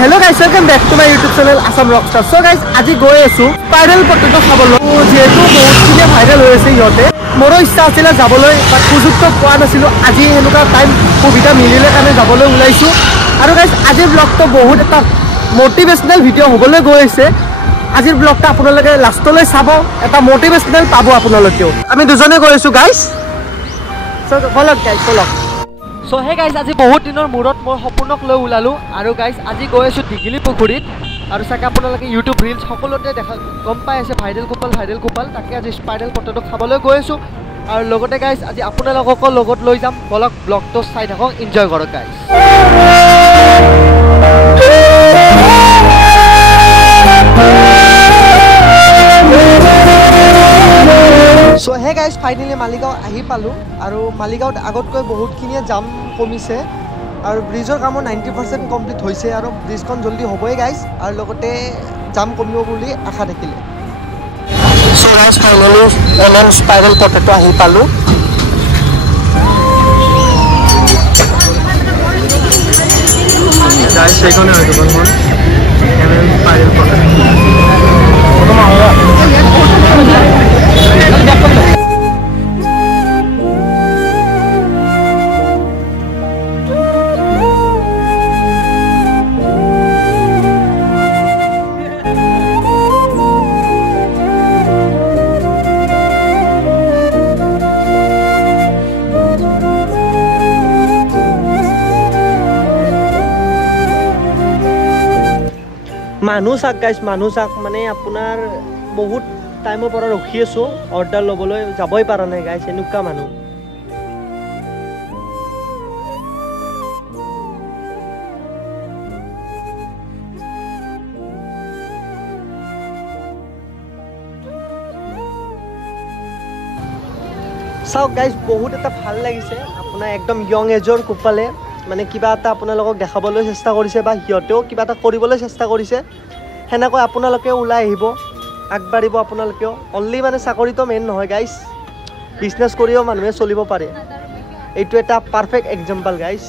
Hello guys welcome back to my YouTube channel Assam rockstar. So guys আজি গৈ আছো স্পাইৰাল potato খাবলৈ। যেহেতু বহুতখিনি ভাইৰাল হৈ আছে ইহঁতে, মোৰো ইচ্ছা আছিলে যাবলৈ, বাট সুযোগটো পোৱা নাছিলো। আজি এনেকুৱা টাইম সুবিধা মিলিলে কাৰণে যাবলৈ ওলাইছো। আৰু গাইস আজিৰ ব্লগটো বহুত এটা মোটিভেশনাল ভিডিঅ' হ'বলৈ গৈ আছে। আজিৰ ব্লগটা আপোনালোকে লাষ্টলৈ চাব, এটা মোটিভেশনাল পাব আপোনালোকেও। আমি দুজনে গৈ আছো গাইস। সো বলক গাইস বলক। সো হে গাইস আজি বহুত দিনৰ মূৰত মই সপোনক লৈ ওলালো। আৰু গাইস আজি গৈ আছো দিঘিলি পুখুৰীত। আৰু চাগে আপোনালোকে ইউটিউব ৰিলছ সকলোতে দেখা গম পাই আছে ভাইৰেল গোপাল। তাকে আজি স্পাইৰাল পটেটো খাবলৈ গৈ আছো। আৰু লগতে গাইস আজি আপোনালোককো লগত লৈ যাম। বলক ব্লগটো চাই থাকক, এনজয় কৰক guys. So hey guys finally Maligaon আহি পালোঁ। আৰু মালিগাঁৱত আগতকৈ বহুতখিনিয়ে জাম কমিছে আৰু ব্ৰিজৰ কামো 90% কমপ্লিট হৈছে। আৰু ব্ৰিজখন জলদি হ'বই গাইস, আৰু লগতে জাম কমিব বুলি আশা থাকিলে। সো গাইস ফাইনেলি স্পাইৰাল পটেটো আহি পালোঁ। গাইস সেইখনে হয় দোকানখন, স্পাইৰাল পটেটো। মানুহ চাক গাইছ, মানুহ চাক মানে আপোনাৰ বহুত টাইমৰ পৰা ৰখি আছোঁ অৰ্ডাৰ ল'বলৈ, যাবই পৰা নাই গাইছ, এনেকুৱা মানুহ। চাওক গাইছ বহুত এটা ভাল লাগিছে, আপোনাৰ একদম য়ং এজৰ কোপালে মানে কিবা এটা আপোনালোকক দেখাবলৈ চেষ্টা কৰিছে, বা সিহঁতেও কিবা এটা কৰিবলৈ চেষ্টা কৰিছে। সেনেকৈ আপোনালোকেও ওলাই আহিব, আগবাঢ়িব আপোনালোকেও। অনলি মানে চাকৰিটো মেইন নহয় গাইছ, বিজনেছ কৰিও মানুহে চলিব পাৰে। এইটো এটা পাৰফেক্ট এক্সাম্পল গাইছ।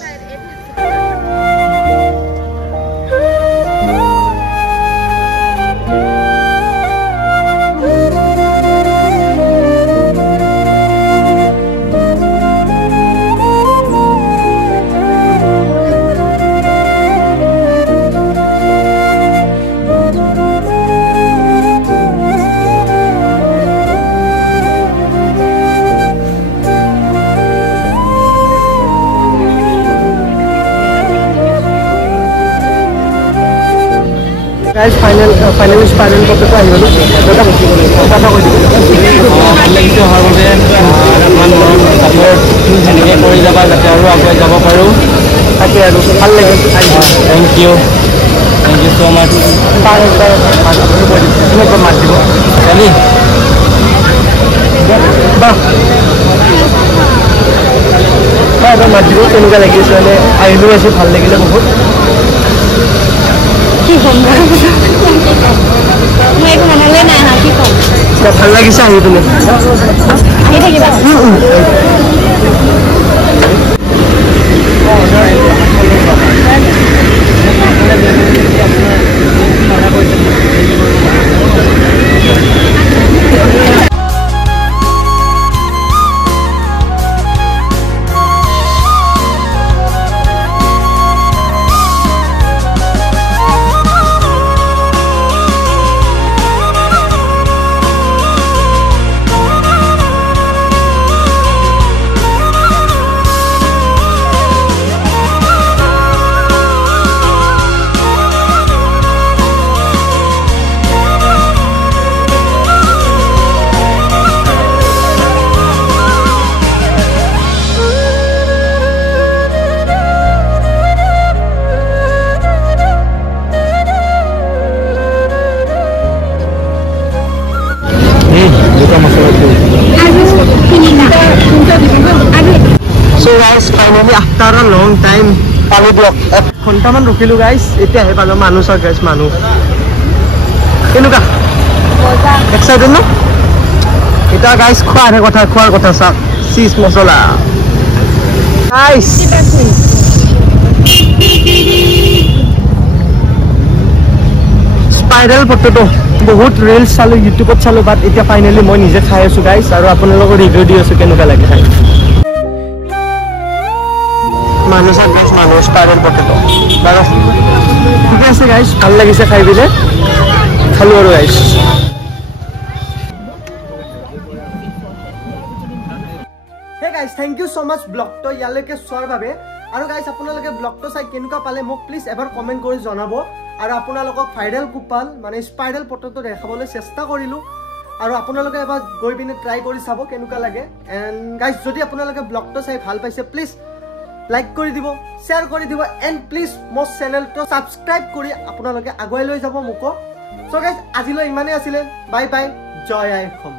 গাইজ ফাইনেলি স্পাইৰাল পটেটো আহি গ'লো। কথা কৈ দিব ভাল লাগিছে অহাৰ বাবে। যেনেকৈ কৰি যাবা যাতে আৰু আগুৱাই যাব পাৰোঁ, তাকে আৰু ভাল লাগে। থেংক ইউ ছ' মাছ। মাত দিব কালি মাত দিব কেনেকুৱা লাগিছে, মানে আহিলোঁ আছে, ভাল লাগিলে বহুত। ভাল লাগিছে আহি পিনে, আহি থাকিবা। So guys, finally after a long time পালো ব্লক। 1 ঘণ্টামান ৰখিলো গাইছ, এতিয়াহে পালো। মানুহ চাওক গাইছ, মানুহ কেনেকুৱা এক্সাইটেড ন? এতিয়া গাইছ খোৱাৰ কথা চাওক, চিজ মছলা গাইছ। স্পাইৰেল পটেটো বহুত ৰিলছ চালো ইউটিউবত চালো বাট এতিয়া ফাইনেলি মই নিজে খাই আছো গাইছ আৰু আপোনালোকক ৰিভিউ দি আছো কেনেকুৱা লাগে খাই মানুহ স্পাইৰেল পটেটো বাৰু ঠিক আছে গাইছ ভাল লাগিছে খাই পিনে খালো আৰু গাইছ হে গাইছ থ্যাংক ইউ সো মাচ ব্লগটো ইয়ালৈকে চোৱাৰ বাবে আৰু গাইছ আপোনালোকে ব্লগটো চাই কেনেকুৱা পালে মোক প্লিজ এবাৰ কমেণ্ট কৰি জনাব আৰু আপোনালোকক ভাইৰেল কুপাল মানে স্পাইৰেল পটেটো দেখাবলৈ চেষ্টা কৰিলো আৰু আপোনালোকে এবাৰ গৈ পিনে ট্ৰাই কৰি চাব কেনেকুৱা লাগে এণ্ড গাইছ যদি আপোনালোকে ব্লগটো চাই ভাল পাইছে প্লিজ লাইক কৰি দিব শ্বেয়াৰ কৰি দিব এণ্ড প্লিজ মোৰ চেনেলটো ছাবস্ক্ৰাইব কৰি আপোনালোকে আগুৱাই লৈ যাব মোক চ' গাইছ আজিলৈ ইমানেই আছিলে বাই বাই জয় আই অসম